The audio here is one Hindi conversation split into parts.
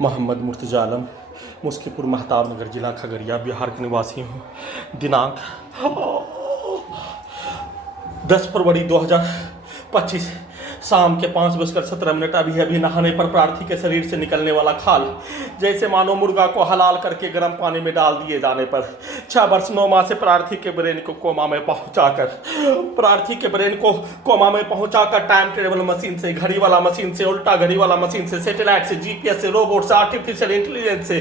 मोहम्मद मुर्तजा आलम, मुस्लिमपुर महताब नगर, जिला खगड़िया, बिहार के निवासी हूँ। दिनांक 10 फरवरी 2025 शाम के 5:17 अभी नहाने पर प्रार्थी के शरीर से निकलने वाला खाल जैसे मानो मुर्गा को हलाल करके गर्म पानी में डाल दिए जाने पर 6 वर्ष 9 माह से प्रार्थी के ब्रेन को कोमा में पहुंचाकर टाइम टेबल मशीन से, घड़ी वाला मशीन से, उल्टा घड़ी वाला मशीन से, सैटेलाइट से, जीपीएस से, रोबोट से, आर्टिफिशियल इंटेलिजेंस से,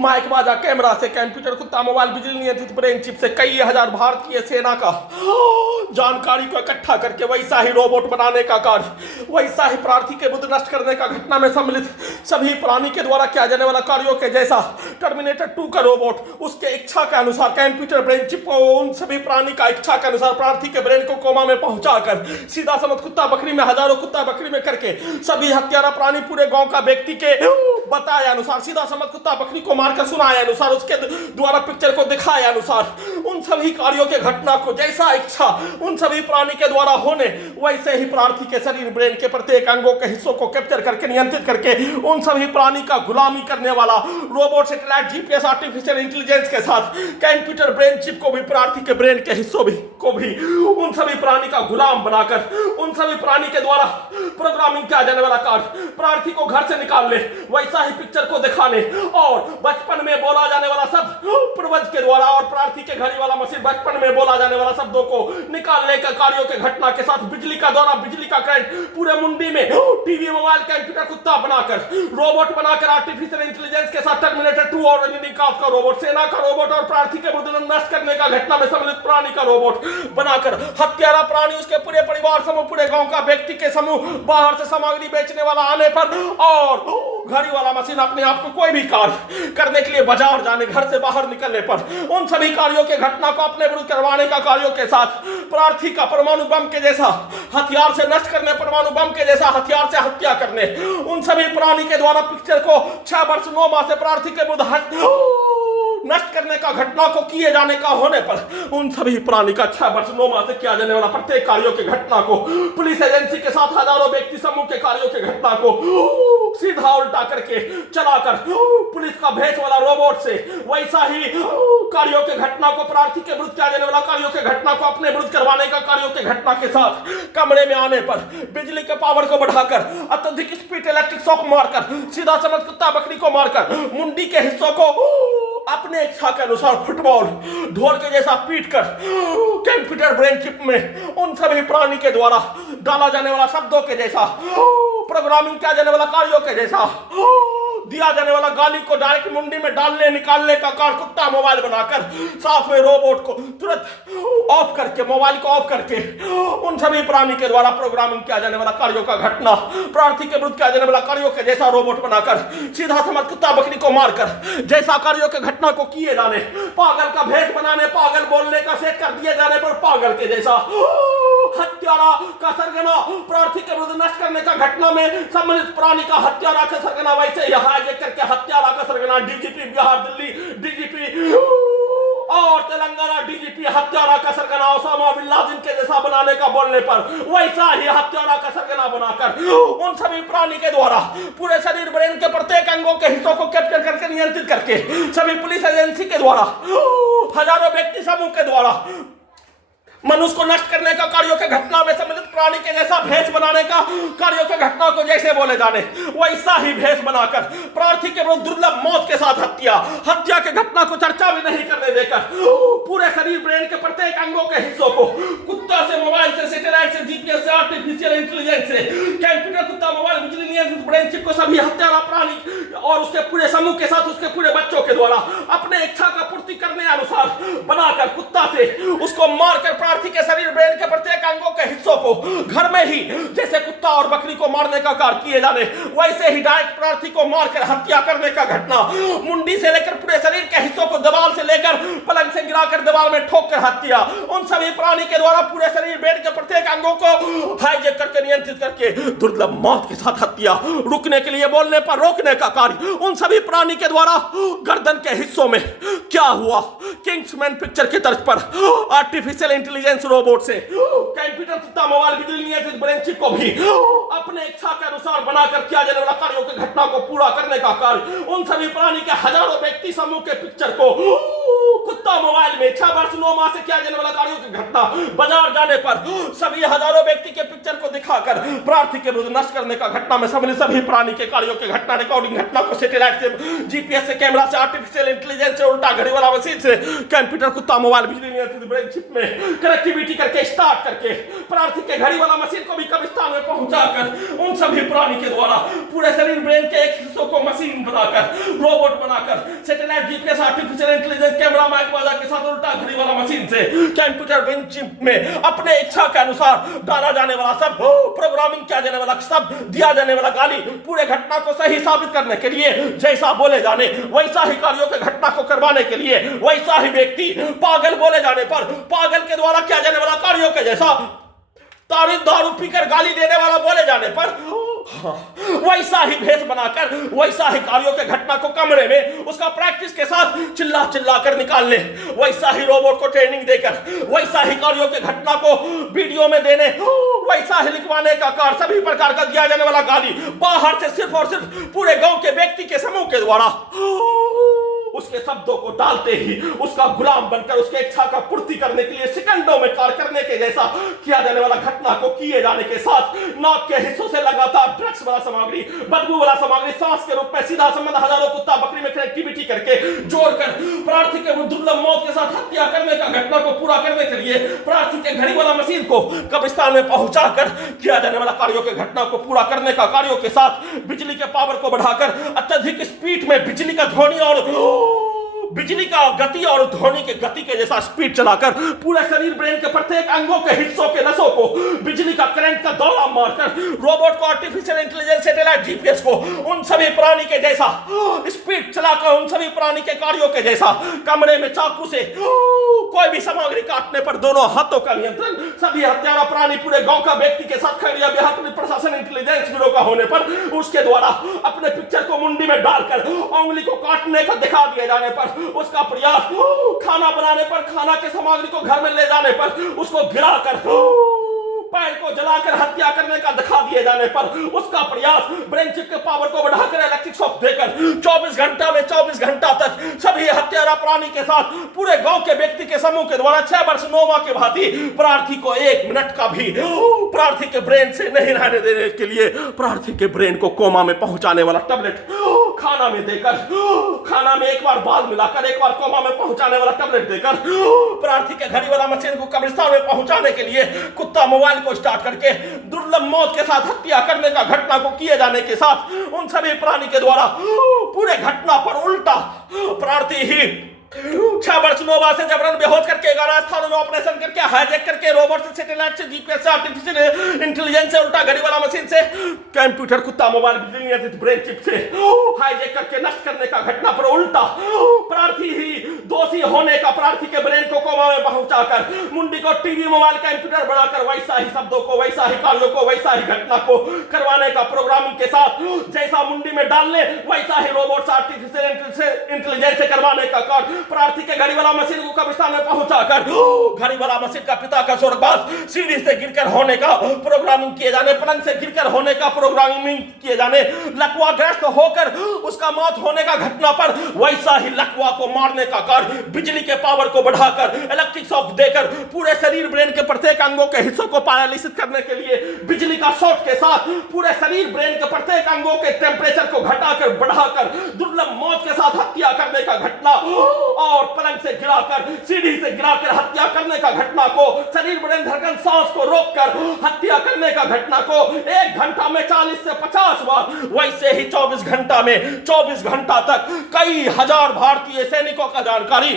माइक बाजा, कैमरा से, कंप्यूटर, कुत्ता, मोबाइल, बिजली नियंत्रित ब्रेन चिप से कई हजार भारतीय सेना का जानकारी को इकट्ठा करके वैसा ही रोबोट बनाने का कार्य, वैसा ही प्रार्थी के बुद्ध नष्ट करने का घटना में सम्मिलित सभी प्राणी के द्वारा किया जाने वाला कार्यों के जैसा टर्मिनेटर 2 का रोबोट उसके इच्छा के अनुसार कंप्यूटर ब्रेन चिप को उन सभी प्राणी का इच्छा के अनुसार प्रार्थी के ब्रेन को कोमा में पहुंचाकर सीधा समझ कुत्ता बकरी में, हजारों कुत्ता बकरी में करके सभी हत्यारा प्राणी पूरे गांव का व्यक्ति के बताए अनुसार, सीधा समझ कुत्ता बकरी को मारकर सुनाए अनुसार, उसके द्वारा पिक्चर को दिखाए अनुसार उन सभी कार्यों के घटना को जैसा इच्छा उन सभी प्राणी के द्वारा होने वैसे ही प्रार्थी के शरीर ब्रेन के प्रत्येक अंगों के हिस्सों को कैप्चर करके नियंत्रित करके उन सभी प्राणी का गुलामी करने वाला robot, satellite, GPS, artificial intelligence के साथ कंप्यूटर ब्रेन चिप को भी प्रार्थी के ब्रेन के हिस्सों को भी उन सभी प्राणी का गुलाम बनाकर उन सभी प्राणी के द्वारा प्रोग्रामिंग किया जाने वाला कार्य प्रार्थी को घर से निकाल ले वैसा ही पिक्चर को दिखाने और बचपन में बोला जाने वाला शब्द पूर्वज के द्वारा और प्रार्थी के घड़ी वाला मशीन बचपन में बोला जाने वाला शब्दों को निकालने का कार्यों के घटना के साथ बिजली का दौरा, बिजली का करंट पूरे मुंडी में टीवी, मोबाइल, कंप्यूटर, कुत्ता बनाकर रोबोट बनाकर आर्टिफिशियल इंटेलिजेंस के साथ टर्मिनेटर 2 और रजनीकांत का रोबोट, सेना का रोबोट और प्रार्थी के बुद्ध नष्ट करने का घटना में सम्मिलित प्राणी का रोबोट बनाकर हत्यारा प्राणी, उसके पूरे परिवार समूह, पूरे गांव का व्यक्ति के समूह, बाहर से सामग्री बेचने वाला आने पर और घड़ी वाला मशीन अपने आप को कोई भी कार्य करने के लिए बाजार जाने, घर से बाहर निकलने पर उन सभी कार्यों के घटना को अपने विरुद्ध करवाने का कार्यों के साथ प्रार्थी का परमाणु बम के जैसा हथियार से नष्ट करने, परमाणु बम के जैसा हथियार से हत्या करने उन सभी प्राणी के द्वारा पिक्चर को 6 वर्ष 9 माह से प्रार्थी के विरुद्ध नष्ट करने का घटना को किए जाने का होने पर उन सभी प्राणी का 6 वर्ष 9 माह से किया जाने वाला प्रत्येक कार्यों के घटना को पुलिस एजेंसी के साथ हजारों व्यक्ति समूह के कार्यों के घटना को सीधा उल्टा करके चलाकर पुलिस का भेष वाला रोबोट से वैसा ही कार्यों के घटना को प्रार्थी के विरुद्ध किया जाने वाला कार्यों के घटना को अपने विरुद्ध करवाने का कार्यों के घटना के साथ कमरे में आने पर बिजली के पावर को बढ़ाकर अत्यधिक स्पीड इलेक्ट्रिक शॉक मारकर सीधा समझ कुत्ता बकरी को मारकर मुंडी के हिस्सों को अपने इच्छा के अनुसार फुटबॉल ढोल के जैसा पीट कर कंप्यूटर ब्रेन चिप में उन सभी प्राणी के द्वारा डाला जाने वाला शब्दों के जैसा प्रोग्रामिंग किया जाने वाला कार्यों के जैसा दिया जाने वाला गाली को डायरेक्ट मुंडी में डालने निकालने का कार्य कुत्ता मोबाइल बनाकर साथ में रोबोट को तुरंत ऑफ करके, मोबाइल को ऑफ करके उन सभी प्राणी के द्वारा प्रोग्रामिंग किया जाने वाला कार्यों का घटना प्रार्थी के विरुद्ध किया जाने वाला कार्यों के जैसा रोबोट बनाकर सीधा समझ कुत्ता बकरी को मारकर जैसा कार्यों के घटना को किए जाने, पागल का भेष बनाने, पागल बोलने का सेट कर दिए जाने पर पागल के जैसा हत्यारा का सरगना प्रार्थी के विरुद्ध नष्ट करने का घटना में सम्मिलित प्राणी का हत्यारा का सरगना वैसे यहाँ करके हत्यारा का सरगना डीजीपी बिहार, दिल्ली डीजीपी और तेलंगाना डीजीपी हत्यारा का सरगना ओसामा बिन लादेन के जैसा बनाने का बोलने पर वैसा ही हत्यारा का सरगना बनाकर उन सभी प्राणी के द्वारा पूरे शरीर ब्रेन के प्रत्येक अंगों के हिस्सों को कैप्चर करके नियंत्रित करके सभी पुलिस एजेंसी के द्वारा हजारों व्यक्ति समूह के द्वारा मनुष्य को नष्ट करने का कार्यों के घटना में सम्मिलित प्राणी के जैसा भेष बनाने का कार्यों के घटना को जैसे बोले जाने वैसा ही भेष बनाकर प्रार्थी के विरुद्ध दुर्लभ मौत के साथ हत्या के घटना को चर्चा भी नहीं करने देकर पूरे शरीर ब्रेन के प्रत्येक अंगों के हिस्सों को कुत्ता से, मोबाइल से, सैटेलाइट से, जीपीएस से, आर्टिफिशियल इंटेलिजेंस से, कंप्यूटर, कुत्ता, मोबाइल, बिजली नियंत्रित ब्रेन चिप को सभी हत्यारा प्राणी और उसके पूरे समूह के साथ उसके पूरे बच्चों के द्वारा अपने इच्छा का पूर्ति करने अनुसार बनाकर कुत्ता से उसको मारकर प्रार्थी के शरीर ब्रेन के प्रत्येक अंगों के हिस्सों को घर में ही जैसे कुत्ता और बकरी को मारने का कार्य किए जाने वैसे ही डायरेक्ट प्रार्थी को मारकर हत्या करने का घटना मुंडी से लेकर पूरे शरीर के हिस्सों को दीवार से लेकर पलंग से गिराकर दीवार में ठोक कर हत्या उन सभी प्राणी के द्वारा पूरे शरीर ब्रेन के प्रत्येक अंगों को हाईजेक करके नियंत्रित करके दुर्लभ मौत के साथ हत्या रुकने के लिए बोलने पर रोकने का कार्य उन सभी प्राणी के द्वारा गर्दन के हिस्सों में क्या हुआ किंग्समैन पिक्चर की तर्ज पर आर्टिफिशियल इंटेलिजेंस रोबोट से कंप्यूटर कुत्ता मोबाइल बिजली नियंत्रित ब्रेन चिप को भी अपने इच्छा के अनुसार बनाकर किया जाने वाला कार्यों की घटना को पूरा करने का कार्य उन सभी प्राणी के हजारों व्यक्ति समूह के पिक्चर को कुत्ता मोबाइल में 6 वर्ष 9 माह से किया जाने वाला कार्यों की घटना बाजार जाने पर सभी हजारों व्यक्ति के पिक्चर को दिखाकर प्रार्थी के विरुद्ध नष्ट करने का घटना में सम्मिलित सभी प्राणी के कार्यों की घटना रिकॉर्डिंग घटना को सैटेलाइट से जीपीएस से कैमरा से आर्टिफिशियल इंटेलिजेंस से उल्टा घड़ी वाला मशीन से कंप्यूटर कुत्ता मोबाइल बिजली नियंत्रित ब्रेन चिप में कनेक्टिविटी करके स्टार्ट करके प्रार्थी के घड़ी वाला मशीन को भी कब्रिस्तान में पहुंचाकर उन सभी प्राणी के द्वारा पूरे शरीर ब्रेन के एक हिस्सों को मशीन बनाकर रोबोट बनाकर satellite GPS artificial intelligence camera mike बाजा के साथ उल्टा घड़ी वाला मशीन से कंप्यूटर ब्रेन चिप में अपने इच्छा के अनुसार डाला जाने वाला सब प्रोग्रामिंग किया जाने वाला सब दिया जाने वाला गाली पूरे घटना को सही साबित करने के लिए जैसा बोले जाने वैसा ही कार्यों के घटना को करवाने के लिए वैसा ही व्यक्ति पागल बोले जाने पर पागल के द्वारा किया जाने वाला कार्यों के जैसा दारू पीकर गाली देने वाला बोले जाने पर वैसा ही भेष बनाकर वैसा ही कार्यों के घटना को कमरे में उसका प्रैक्टिस के साथ चिल्ला चिल्ला कर निकालने वैसा ही रोबोट को ट्रेनिंग देकर वैसा ही कार्यों के घटना को वीडियो में देने वैसा ही लिखवाने का कार्य सभी प्रकार का दिया जाने वाला गाली बाहर से सिर्फ और सिर्फ पूरे गांव के व्यक्ति के समूह के द्वारा उसके शब्दों को डालते ही उसका गुलाम बनकर उसके इच्छा का पूर्ति करने के लिए सेकंडों में कार्य करने के जैसा किया जाने वाला घटना को किए जाने के साथ नाक के हिस्सों से लगातार ड्रग्स वाला सामग्री बदबू वाला सामग्री सांस के रूप में सीधा संबंध हजारों कुत्ता बकरी में कनेक्टिविटी करके जोड़कर प्रार्थी के दुर्लभ मौत के साथ हत्या करने का घटना को पूरा करने के लिए प्रार्थी के घड़ी वाला मशीन को कब्रिस्तान में पहुंचाकर किया जाने वाला कार्यों के घटना को पूरा करने का कार्यों के साथ बिजली के पावर को बढ़ाकर अत्यधिक स्पीड में बिजली का ध्वनि और बिजली का गति और ध्वनि के गति के जैसा स्पीड चलाकर पूरे शरीर ब्रेन के प्रत्येक अंगों के हिस्सों के नसों को बिजली का करंट का दौरा मारकर रोबोट को आर्टिफिशियल इंटेलिजेंस सैटेलाइट जीपीएस को उन सभी प्राणी के जैसा स्पीड चलाकर उन सभी प्राणी के कार्यों के जैसा कमरे में चाकू से कोई भी सामग्री काटने पर दोनों हाथों का नियंत्रण सभी हत्यारा प्राणी पूरे गांव का व्यक्ति के साथ खगड़िया बिहार पुलिस प्रशासन इंटेलिजेंस ब्यूरो का होने पर उसके द्वारा अपने पिक्चर को मुंडी में डालकर उंगली को काटने का दिखा दिए जाने पर उसका प्रयास खाना बनाने पर खाना के सामग्री को घर में ले जाने पर उसको गिराकर पैर को जलाकर हत्या करने का दिखा दिए जाने पर उसका प्रयास ब्रेन चिप के पावर को बढ़ाकर इलेक्ट्रिक शॉक देकर 24 घंटा तक सभी हत्यारा प्राणी के साथ पूरे गांव के व्यक्ति के समूह के द्वारा 6 वर्ष 9 माह के भांति प्रार्थी को 1 मिनट का भी प्रार्थी के ब्रेन से नहीं रहने देने के लिए प्रार्थी के ब्रेन को कोमा में पहुंचाने वाला टैबलेट खाना में देकर खाना में एक बार बाल मिलाकर एक बार कोमा में पहुंचाने वाला टैबलेट देकर प्रार्थी के घड़ी वाला मशीन को कब्रिस्तान में पहुंचाने के लिए कुत्ता मोबाइल को स्टार्ट करके दुर्लभ मौत के साथ हत्या करने का घटना को किए जाने के साथ उन सभी प्राणी के द्वारा पूरे घटना पर उल्टा प्रार्थी ही 6 वर्ष 9 माह से जबरन बेहोश करके 11 स्थानों में ऑपरेशन करके हाईजैक करके रोबोट से सैटेलाइट से जीपीएस से आर्टिफिशियल इंटेलिजेंस से उल्टा घड़ी वाला मशीन से कंप्यूटर कुत्ता मोबाइल बिजली नियंत्रित ब्रेन चिप से हाईजैक करके नष्ट करने का घटना पर उल्टा प्रार्थी ही दोषी होने का प्रार्थी के ब्रेन को कोमा में पहुंचाकर मुंडी को टीवी मोबाइल कंप्यूटर बनाकर वैसा ही शब्दों को वैसा ही कार्यों को वैसा ही घटना को करवाने का प्रोग्रामिंग के साथ जैसा मुंडी में डालने वैसा ही रोबोट से आर्टिफिशियल इंटेलिजेंस से करवाने का कार्य प्रार्थी के घड़ी वाला मशीन को कब्रिस्तान में पहुंचाकर घड़ी वाला मशीन का पिता का स्वर्गवास सीढ़ी से गिरकर होने का प्रोग्रामिंग किए जाने पलंग से गिरकर होने का प्रोग्रामिंग किए जाने लकवाग्रस्त होकर उसका मौत होने का घटना पर वैसा ही लकवा को मारने का कार्य बिजली के पावर को बढ़ाकर इलेक्ट्रिक शॉक देकर पूरे शरीर ब्रेन के प्रत्येक अंगों के हिस्सों को पैरालिसिस करने के लिए बिजली का शॉक के साथ पूरे शरीर ब्रेन के प्रत्येक अंगों के टेम्परेचर को घटाकर बढ़ाकर दुर्लभ मौत के साथ हत्या करने का घटना और पलंग से गिराकर सीढ़ी से गिराकर हत्या करने का घटना को शरीर ब्रेन धड़कन सांस को रोककर हत्या करने का घटना को 1 घंटा में 40 से 50 बार वैसे ही 24 घंटा में 24 घंटा तक कई हजार भारतीय सैनिकों का जानकारी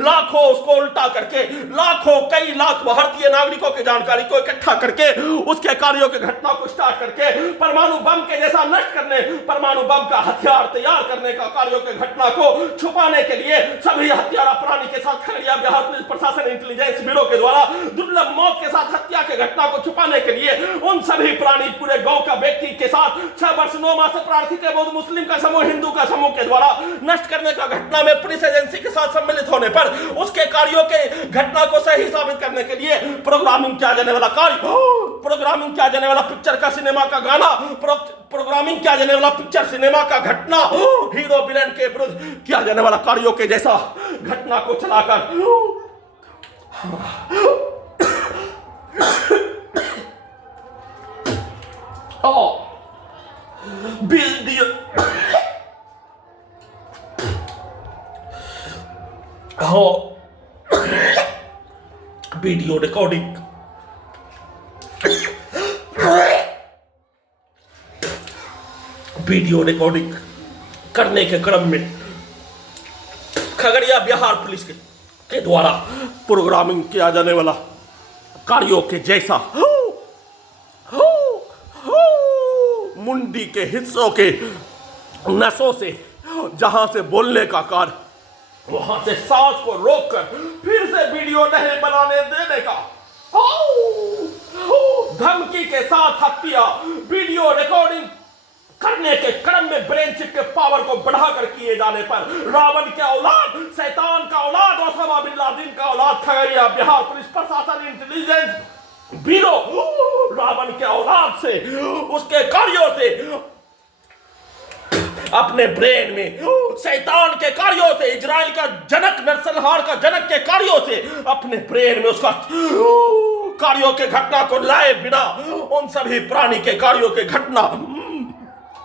लाखों उसको उल्टा करके लाखों कई लाख भारतीय नागरिकों की जानकारी को इकट्ठा करके उसके कार्यों की घटना को स्टार्ट करके परमाणु बम के जैसा नष्ट करने परमाणु बम का हथियार तैयार करने का कार्यों की घटना को छुपाने के लिए सभी हत्यारा प्राणी के साथ खगड़िया बिहार पुलिस प्रशासन इंटेलिजेंस ब्यूरो के द्वारा दुर्लभ मौत के साथ हत्या के घटना को छुपाने के लिए उन सभी प्राणी पूरे गांव का व्यक्ति के साथ 6 वर्ष 9 माह से प्रार्थी के बौद्ध मुस्लिम का समूह हिंदू का समूह के द्वारा नष्ट करने का घटना में पुलिस एजेंसी के साथ सम्मिलित होने पर उसके कार्यों के घटना को सही साबित करने के लिए प्रोग्रामिंग किया जाने वाला कार्य, प्रोग्रामिंग किया जाने वाला पिक्चर का सिनेमा का गाना, प्रोग्रामिंग किया जाने वाला पिक्चर सिनेमा का घटना, हीरो विलेन के विरुद्ध किया जाने वाला कार्यों के जैसा घटना को चलाकर वीडियो रिकॉर्डिंग करने के क्रम में खगड़िया बिहार पुलिस के द्वारा प्रोग्रामिंग किया जाने वाला कार्यों के जैसा मुंडी के हिस्सों के नसों से जहां से बोलने का कार्य, वहां से सांस को रोककर फिर से वीडियो नहीं बनाने देने का, धमकी के साथ हत्या वीडियो रिकॉर्डिंग करने के क्रम में ब्रेन चिप के पावर को बढ़ाकर किए जाने पर रावण के औलाद, शैतान का औलाद, ओसामा बिन लादेन का औलाद खगड़िया बिहार पुलिस प्रशासन इंटेलिजेंस ब्यूरो रावण के औलाद से, उसके कार्यों से, अपने ब्रेन में शैतान के कार्यों से, इजराइल का जनक, नरसंहार का जनक के कार्यों से अपने ब्रेन में उसका कार्यों के घटना को लाए बिना उन सभी प्राणी के कार्यों के घटना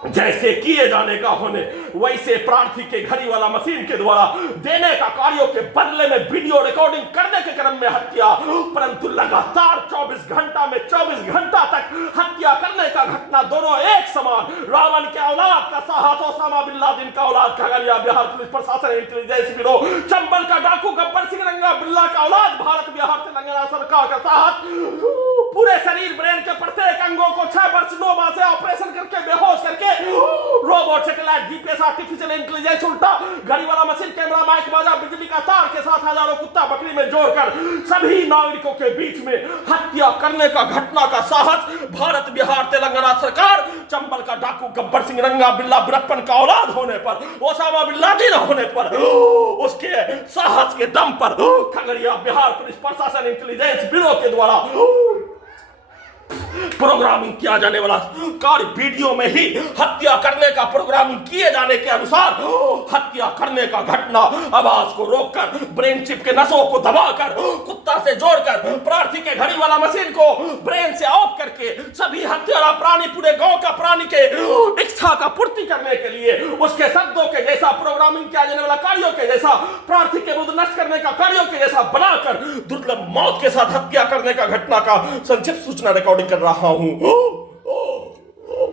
जैसे किए जाने का होने वैसे प्रार्थी के घड़ी वाला मशीन के द्वारा देने का कार्यों के बदले में वीडियो रिकॉर्डिंग करने के क्रम में हत्या, परंतु लगातार 24 घंटा तक हत्या करने का घटना दोनों एक समान, रावण के औलाद का साहस, ओसामा बिन लादेन का औलाद खगड़िया बिहार पुलिस प्रशासन इंटेलिजेंस ब्यूरो, चंबल का डाकू गब्बर सिंह रंगा बिल्ला का औलाद, भारत बिहार तेलंगाना सरकार का साहस, पूरे शरीर ब्रेन के प्रत्येक अंगों को 6 वर्ष 9 माह से ऑपरेशन करके बेहोश करके robot, satellite, GPS, artificial intelligence, उल्टा घड़ी वाला मशीन, कैमरा, माइक, बाजा, बिजली का तार के साथ हजारों कुत्ता बकरी में जोड़कर सभी नागरिकों के बीच में हत्या करने का घटना का साहस भारत बिहार तेलंगाना सरकार, चंबल का डाकू गब्बर सिंह रंगा बिल्ला बिरप्पन का औलाद होने पर, ओसामा बिन लादेन होने पर, उसके साहस के दम पर खगड़िया बिहार पुलिस प्रशासन इंटेलिजेंस ब्यूरो के द्वारा प्रोग्रामिंग किया जाने वाला कार्य वीडियो में ही हत्या करने का प्रोग्रामिंग किए जाने के अनुसार हत्या करने का घटना, आवाज को रोककर, ब्रेन चिप के नसों को दबाकर, कुत्ता से जोड़कर, प्रार्थी के घड़ी वाला मशीन को ब्रेन से ऑफ करके सभी हत्यारा प्राणी, पूरे गांव का प्राणी के इच्छा का पूर्ति करने के लिए उसके शब्दों के जैसा प्रोग्रामिंग किया जाने वाला कार्यों के जैसा, प्रार्थी के विरुद्ध नष्ट करने का कार्यों के जैसा बनाकर दुर्लभ मौत के साथ हत्या करने का घटना का संक्षिप्त सूचना रिकॉर्डिंग कर रहा हूं।